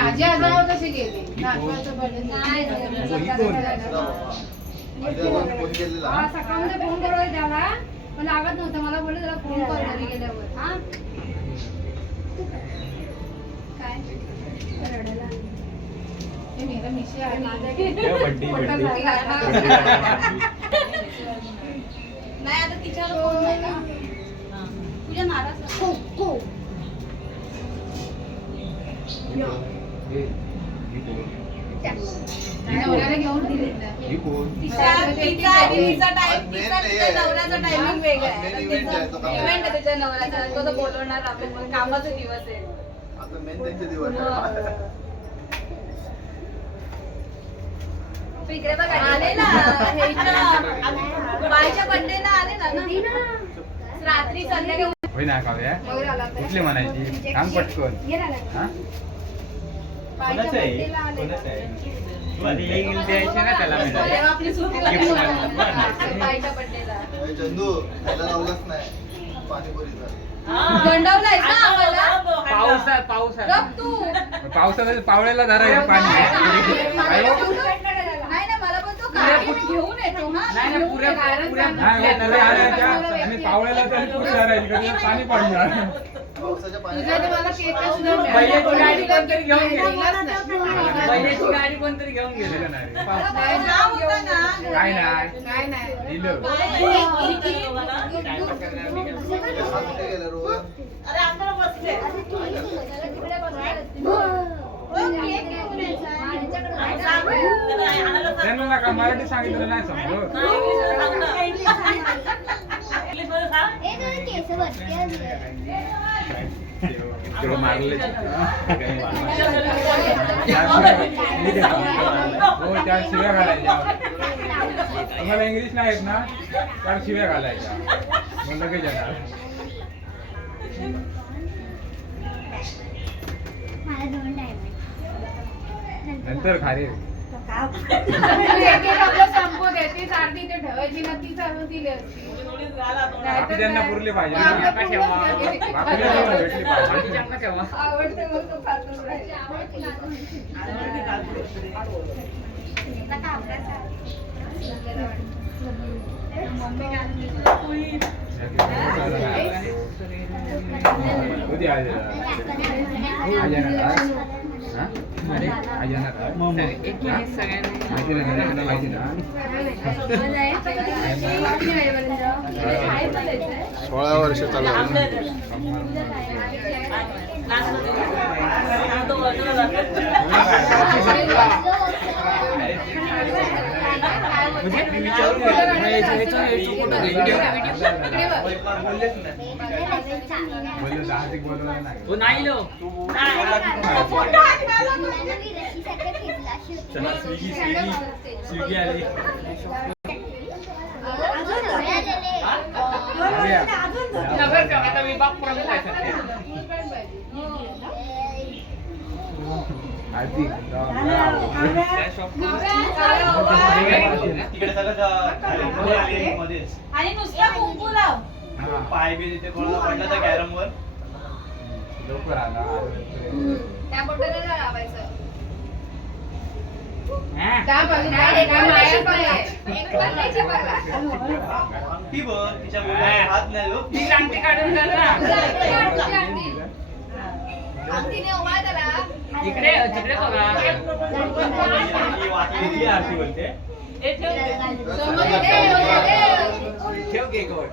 आजी आजोबा कशी गेली सकाळमध्ये फोन करू त्याला पण लागत नव्हतं मला बोलले त्याला फोन कर घरी गेल्यावर हा काय रडायला मेरा मिशी आहे नाही आता तिच्यावर फोन नाही ना तुझ्या नाराज नवऱ्याला घेऊन नवऱ्याचा टायमिंग वेगळा आहे इव्हेंट आहे त्याच्या नवऱ्याचा तो तर बोलवणार आपण कामाचे दिवस आहे इकडे बघा आलेला बायच्या बर्थडेला आलेला ना रात्री संध्याकाळी होय ना काव्या कुठली म्हणायची सांग पटकन कोणाचं आहे कोणाचं आहे द्यायचे ना त्याला आपली बायच्या बर्थडेला चंदू त्याला लावलंच नाही पाणीपुरीचा गंडवलाय ना आम्हाला पावसात पावळ्याला धरायचं पाणी नाही ना मला पण तो घेऊन येतो आणि पावळ्याला तरी पुढे धरायची पाणी पडणार गाडी कोणतरी घेऊन गेलेलं नाही काय नाही दिलं त्यांना का मराठी सांगितलं नाही समजत मारले हो त्या शिव्या घालायच्या तुम्हाला इंग्लिश नाही येत ना त्या शिव्या घालायच्या मग लगेच येणार नंतर खारे संपू दे ती सारखी ते ठेवायची ना ती चालू दिली असती बाकी त्यांना पुरले पाहिजे भेटली पाहिजे आवडते मग तो खातो कधी आज माहिती ना 16 वर्ष चालू नाही लो स्विगी आली आता मी बाप प्रमुख आहे तिकडे सगळं मध्येच आणि नुसता कुंकू लाव पाय बी तिथे कोणाला पडला तर कॅरम वर लवकर आला त्या बॉटलला लावायचं ती बघ तिच्या हात नाही ती रांगती काढून घाल ना इकडे तिकडे बघा आरती बोलते ठेव केक वर